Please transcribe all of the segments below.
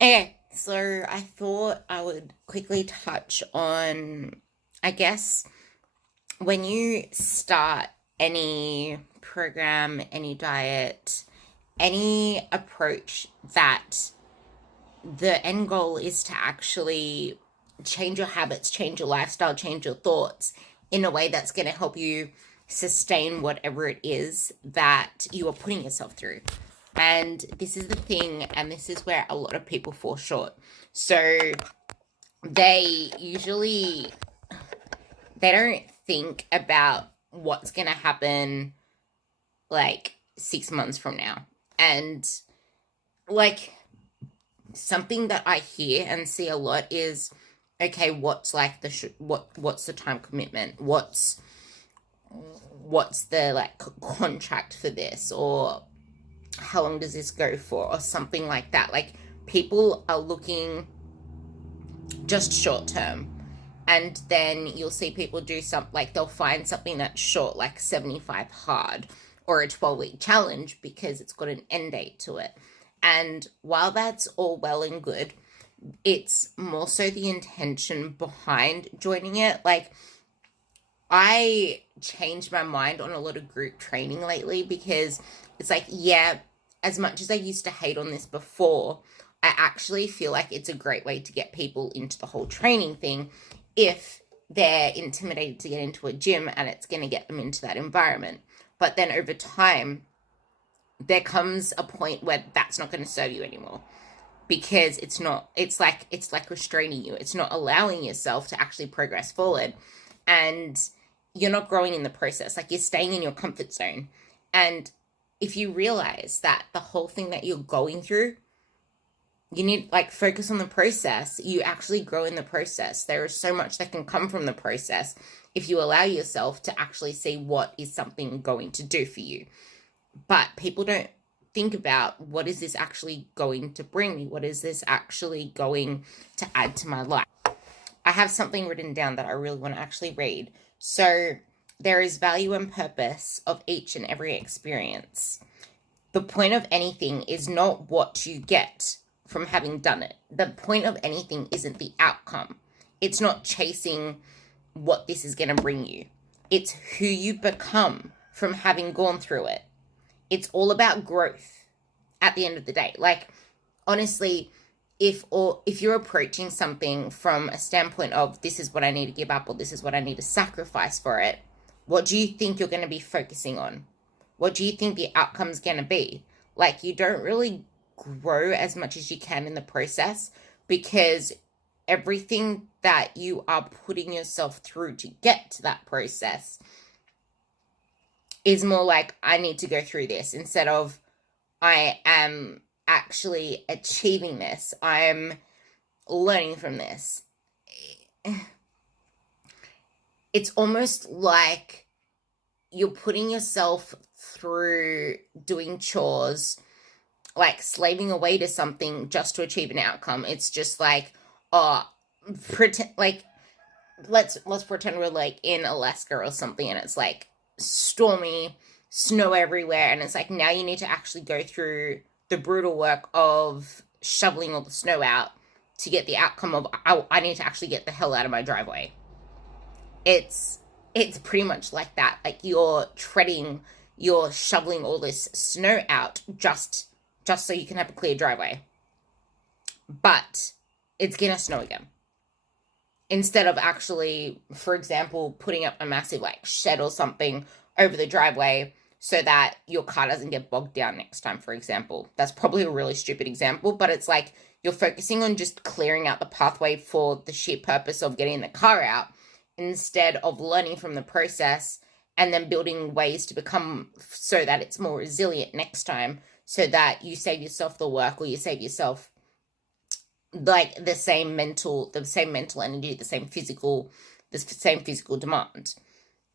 Okay, so I thought I would quickly touch on, I guess, when you start any program, any diet, any approach that the end goal is to actually change your habits, change your lifestyle, change your thoughts in a way that's going to help you sustain whatever it is that you are putting yourself through. And this is the thing, and this is where a lot of people fall short. So they usually they don't think about what's going to happen like 6 months from now. And like something that I hear and see a lot is, okay, what's like what's the time commitment? What's the like contract for this, or how long does this go for, or something like that. Like people are looking just short term, and then you'll see people do something like they'll find something that's short, like 75 hard or a 12-week challenge, because it's got an end date to it. And while that's all well and good, it's more so the intention behind joining it. Like, I changed my mind on a lot of group training lately, because it's like, yeah, as much as I used to hate on this before, I actually feel like it's a great way to get people into the whole training thing if they're intimidated to get into a gym, and it's going to get them into that environment. But then over time, there comes a point where that's not going to serve you anymore, because it's like restraining you. It's not allowing yourself to actually progress forward, and you're not growing in the process. Like, you're staying in your comfort zone. And if you realize that the whole thing that you're going through, you need like focus on the process, you actually grow in the process. There is so much that can come from the process if you allow yourself to actually see what is something going to do for you. But people don't think about, what is this actually going to bring me? What is this actually going to add to my life? I have something written down that I really want to actually read. So, there is value and purpose of each and every experience. The point of anything is not what you get from having done it. The point of anything isn't the outcome. It's not chasing what this is going to bring you. It's who you become from having gone through it. It's all about growth at the end of the day. Like, honestly, if you're approaching something from a standpoint of, this is what I need to give up, or this is what I need to sacrifice for it, what do you think you're going to be focusing on? What do you think the outcome's going to be? Like, you don't really grow as much as you can in the process, because everything that you are putting yourself through to get to that process is more like, I need to go through this, instead of, I am actually achieving this. I'm learning from this. It's almost like you're putting yourself through doing chores, like slaving away to something just to achieve an outcome. It's just like, oh, pretend like, let's pretend we're like in Alaska or something, and it's like stormy, snow everywhere, and it's like, now you need to actually go through the brutal work of shoveling all the snow out to get the outcome of, I need to actually get the hell out of my driveway. It's pretty much like that. Like, you're shoveling all this snow out just so you can have a clear driveway. But it's gonna snow again. Instead of actually, for example, putting up a massive like shed or something over the driveway so that your car doesn't get bogged down next time, for example. That's probably a really stupid example, but it's like, you're focusing on just clearing out the pathway for the sheer purpose of getting the car out, instead of learning from the process and then building ways to become, so that it's more resilient next time, so that you save yourself the work, or you save yourself like the same mental energy, the same physical demand.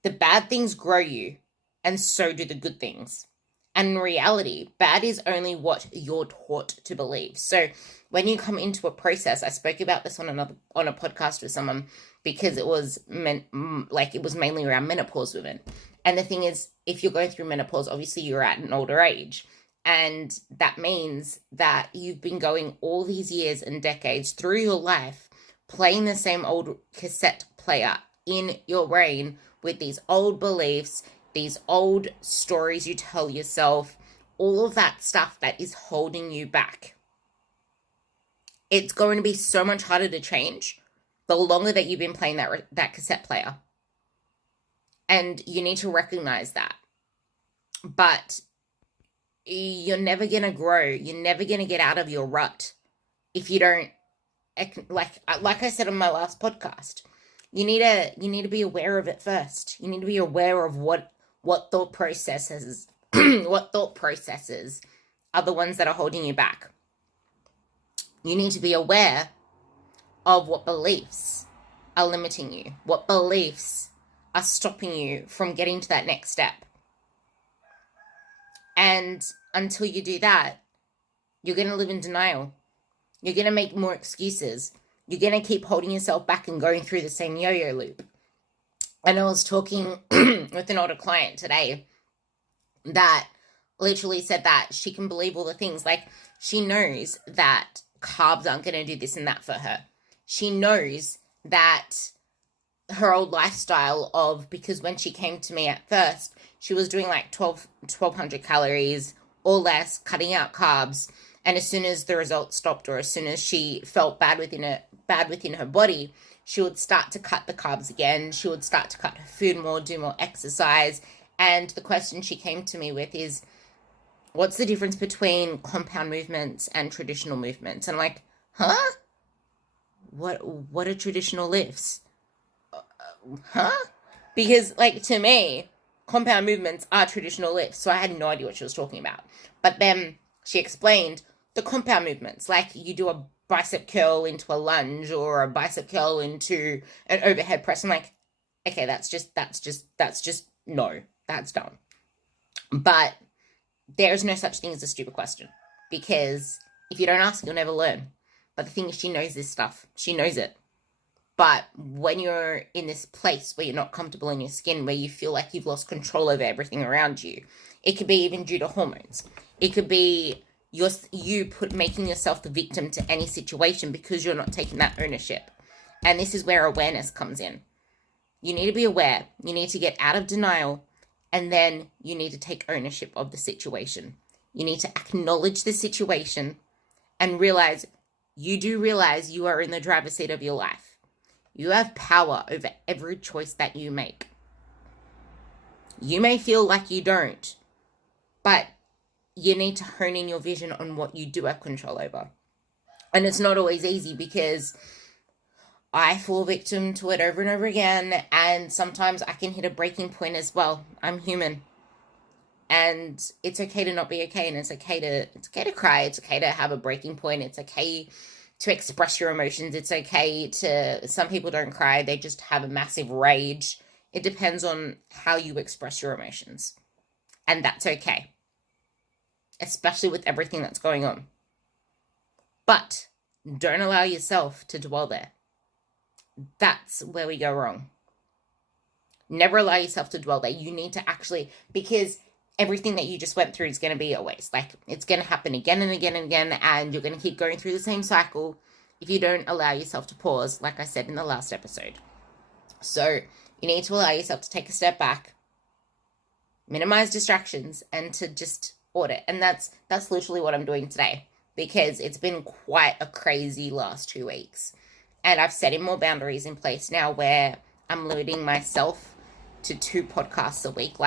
The bad things grow you, and so do the good things. And in reality, bad is only what you're taught to believe. So when you come into a process, I spoke about this on a podcast with someone, because it was it was mainly around menopause women. And the thing is, if you're going through menopause, obviously you're at an older age. And that means that you've been going all these years and decades through your life playing the same old cassette player in your brain with these old beliefs, these old stories you tell yourself, all of that stuff that is holding you back. It's going to be so much harder to change the longer that you've been playing that cassette player. And you need to recognize that. But you're never going to grow. You're never going to get out of your rut if you don't, like I said on my last podcast, you need to be aware of it first. You need to be aware of what thought processes what thought processes are the ones that are holding you back. You need to be aware of what beliefs are limiting you, what beliefs are stopping you from getting to that next step. And until you do that, you're going to live in denial. You're going to make more excuses. You're going to keep holding yourself back and going through the same yo-yo loop. And I was talking with an older client today that literally said that she can believe all the things. Like, she knows that carbs aren't going to do this and that for her. She knows that her old lifestyle of, because when she came to me at first, she was doing like 1,200 calories or less, cutting out carbs. And as soon as the results stopped, or as soon as she felt bad within her body, she would start to cut the carbs again. She would start to cut her food more, do more exercise. And the question she came to me with is, what's the difference between compound movements and traditional movements? And I'm like, huh? What are traditional lifts? Huh? Because, like, to me, compound movements are traditional lifts. So I had no idea what she was talking about. But then she explained the compound movements, like you do a bicep curl into a lunge or a bicep curl into an overhead press. I'm like, okay, that's just no, that's dumb. But there's no such thing as a stupid question, because if you don't ask, you'll never learn. But the thing is, she knows this stuff. She knows it. But when you're in this place where you're not comfortable in your skin, where you feel like you've lost control over everything around you, it could be even due to hormones. It could be making yourself the victim to any situation because you're not taking that ownership. And this is where awareness comes in. You need to be aware. You need to get out of denial. And then you need to take ownership of the situation. You need to acknowledge the situation and realize you are in the driver's seat of your life. You have power over every choice that you make. You may feel like you don't, but you need to hone in your vision on what you do have control over. And it's not always easy, because I fall victim to it over and over again, and sometimes I can hit a breaking point as well. I'm human. And it's okay to not be okay, and it's okay to cry, it's okay to have a breaking point, it's okay to express your emotions, it's okay to, some people don't cry, they just have a massive rage. It depends on how you express your emotions. And that's okay, especially with everything that's going on. But don't allow yourself to dwell there. That's where we go wrong. Never allow yourself to dwell there. You need to actually, because everything that you just went through is going to be a waste. Like, it's going to happen again and again and again, and you're going to keep going through the same cycle if you don't allow yourself to pause, like I said in the last episode. So you need to allow yourself to take a step back, minimize distractions, and to just audit. And that's literally what I'm doing today, because it's been quite a crazy last 2 weeks. And I've set in more boundaries in place now, where I'm limiting myself to 2 podcasts a week,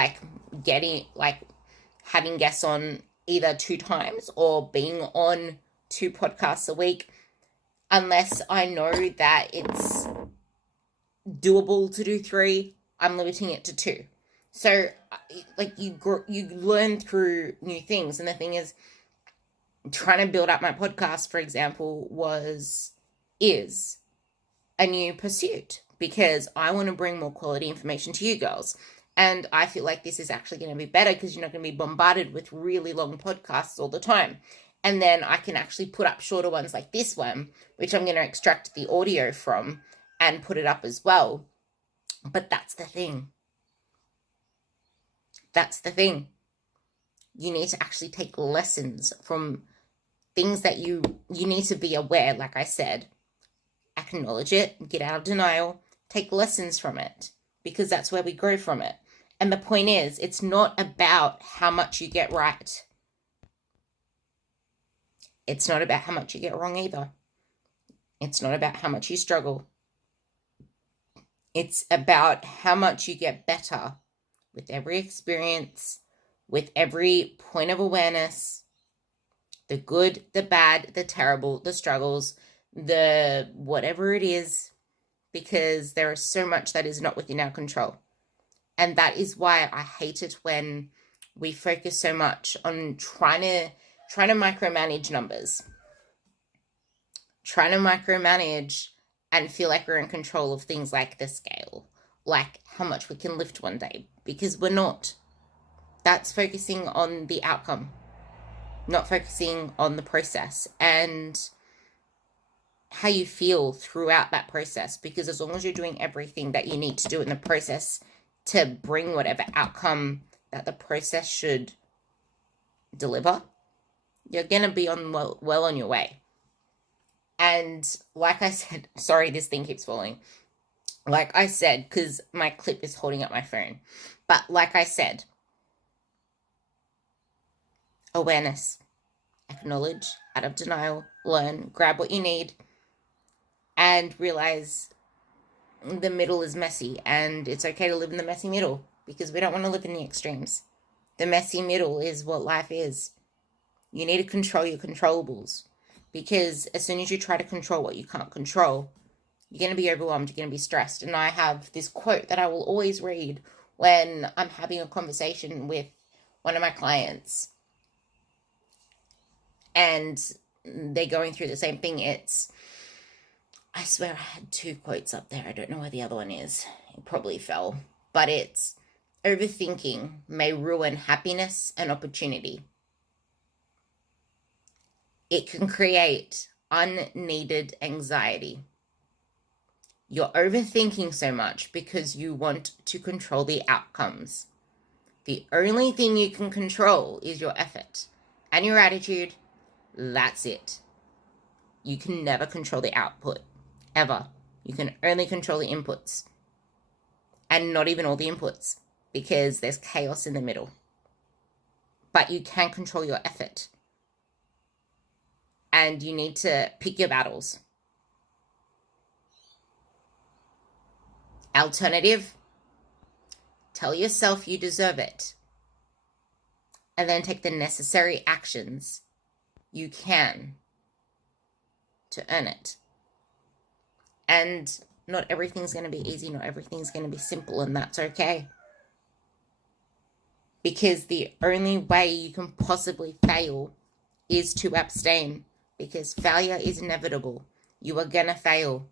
having guests on either 2 times or being on 2 podcasts a week, unless I know that it's doable to do 3, I'm limiting it to 2. So, you learn through new things. And the thing is, trying to build up my podcast, for example, is a new pursuit, because I want to bring more quality information to you girls. And I feel like this is actually going to be better, because you're not going to be bombarded with really long podcasts all the time. And then I can actually put up shorter ones like this one, which I'm going to extract the audio from and put it up as well. But that's the thing. That's the thing. You need to actually take lessons from things that you need to be aware, like I said. Acknowledge it, get out of denial, take lessons from it, because that's where we grow from it. And the point is, it's not about how much you get right. It's not about how much you get wrong either. It's not about how much you struggle. It's about how much you get better with every experience, with every point of awareness, the good, the bad, the terrible, the struggles, the whatever it is, because there is so much that is not within our control. And that is why I hate it when we focus so much on trying to micromanage numbers, trying to micromanage and feel like we're in control of things like the scale, like how much we can lift one day, because we're not. That's focusing on the outcome, not focusing on the process and how you feel throughout that process. Because as long as you're doing everything that you need to do in the process to bring whatever outcome that the process should deliver, you're going to be on well on your way. And like I said, sorry, this thing keeps falling. Like I said, because my clip is holding up my phone. But like I said, awareness, acknowledge, out of denial, learn, grab what you need, and realize the middle is messy, and it's okay to live in the messy middle, because we don't want to live in the extremes. The messy middle is what life is. You need to control your controllables, because as soon as you try to control what you can't control, you're going to be overwhelmed, you're going to be stressed. And I have this quote that I will always read when I'm having a conversation with one of my clients and they're going through the same thing. It's, I swear I had two quotes up there. I don't know where the other one is. It probably fell. But it's, overthinking may ruin happiness and opportunity. It can create unneeded anxiety. You're overthinking so much because you want to control the outcomes. The only thing you can control is your effort and your attitude. That's it. You can never control the output, ever. You can only control the inputs. And not even all the inputs, because there's chaos in the middle. But you can control your effort. And you need to pick your battles. Alternative, tell yourself you deserve it. And then take the necessary actions you can to earn it. And not everything's going to be easy, not everything's going to be simple, and that's okay. Because the only way you can possibly fail is to abstain, because failure is inevitable. You are going to fail.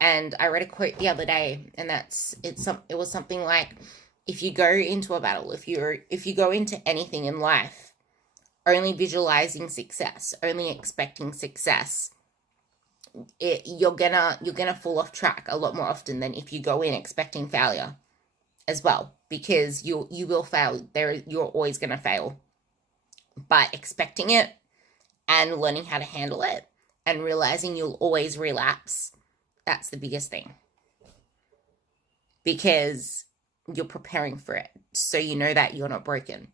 And I read a quote the other day, and it was something like, if you go into a battle, if you go into anything in life only visualizing success, only expecting success, you're gonna fall off track a lot more often than if you go in expecting failure as well, because you will fail. You're always gonna fail. But expecting it and learning how to handle it and realizing you'll always relapse, that's the biggest thing. Because you're preparing for it. So you know that you're not broken.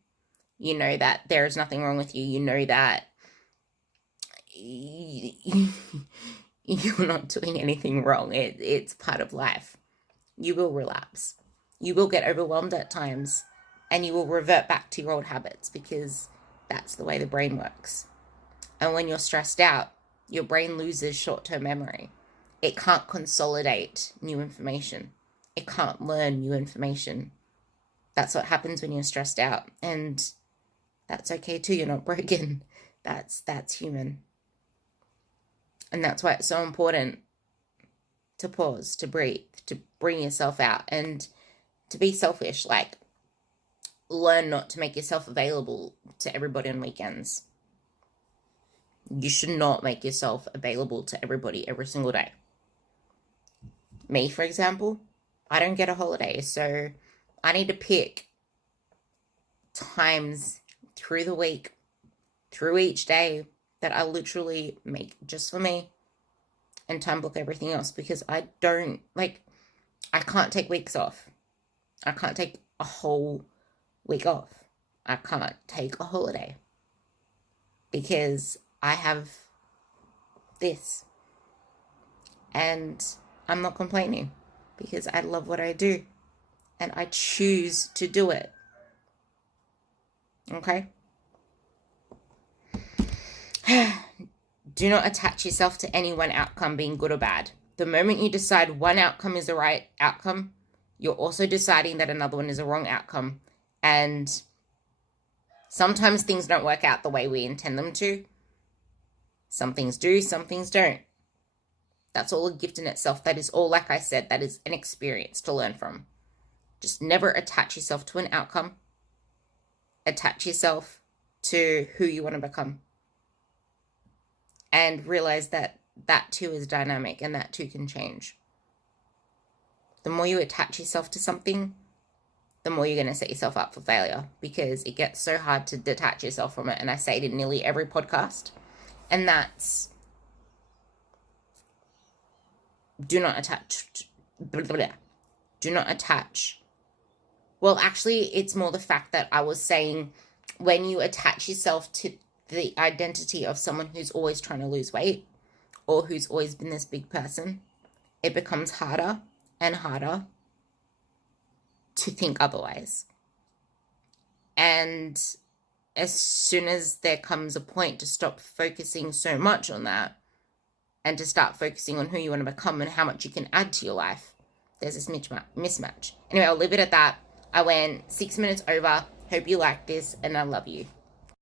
You know that there is nothing wrong with you. You know that you're not doing anything wrong. It's part of life. You will relapse. You will get overwhelmed at times, and you will revert back to your old habits, because that's the way the brain works. And when you're stressed out, your brain loses short-term memory. It can't consolidate new information. It can't learn new information. That's what happens when you're stressed out. And that's okay too. You're not broken. That's human. And that's why it's so important to pause, to breathe, to bring yourself out, and to be selfish. Like, learn not to make yourself available to everybody on weekends. You should not make yourself available to everybody every single day. Me, for example, I don't get a holiday, so I need to pick times through the week, through each day, that I literally make just for me and time block everything else, because I can't take weeks off. I can't take a whole week off. I can't take a holiday because I have this. And I'm not complaining because I love what I do and I choose to do it. Okay? Do not attach yourself to any one outcome being good or bad. The moment you decide one outcome is the right outcome, you're also deciding that another one is a wrong outcome. And sometimes things don't work out the way we intend them to. Some things do, some things don't. That's all a gift in itself. That is all, like I said, that is an experience to learn from. Just never attach yourself to an outcome. Attach yourself to who you want to become. And realize that that too is dynamic and that too can change. The more you attach yourself to something, the more you're going to set yourself up for failure, because it gets so hard to detach yourself from it. And I say it in nearly every podcast. And that's, do not attach. Do not attach. Well, actually, it's more the fact that I was saying when you attach yourself to the identity of someone who's always trying to lose weight or who's always been this big person, it becomes harder and harder to think otherwise. And as soon as there comes a point to stop focusing so much on that and to start focusing on who you want to become and how much you can add to your life, there's this mismatch. Anyway, I'll leave it at that. I went 6 minutes over. Hope you like this, and I love you.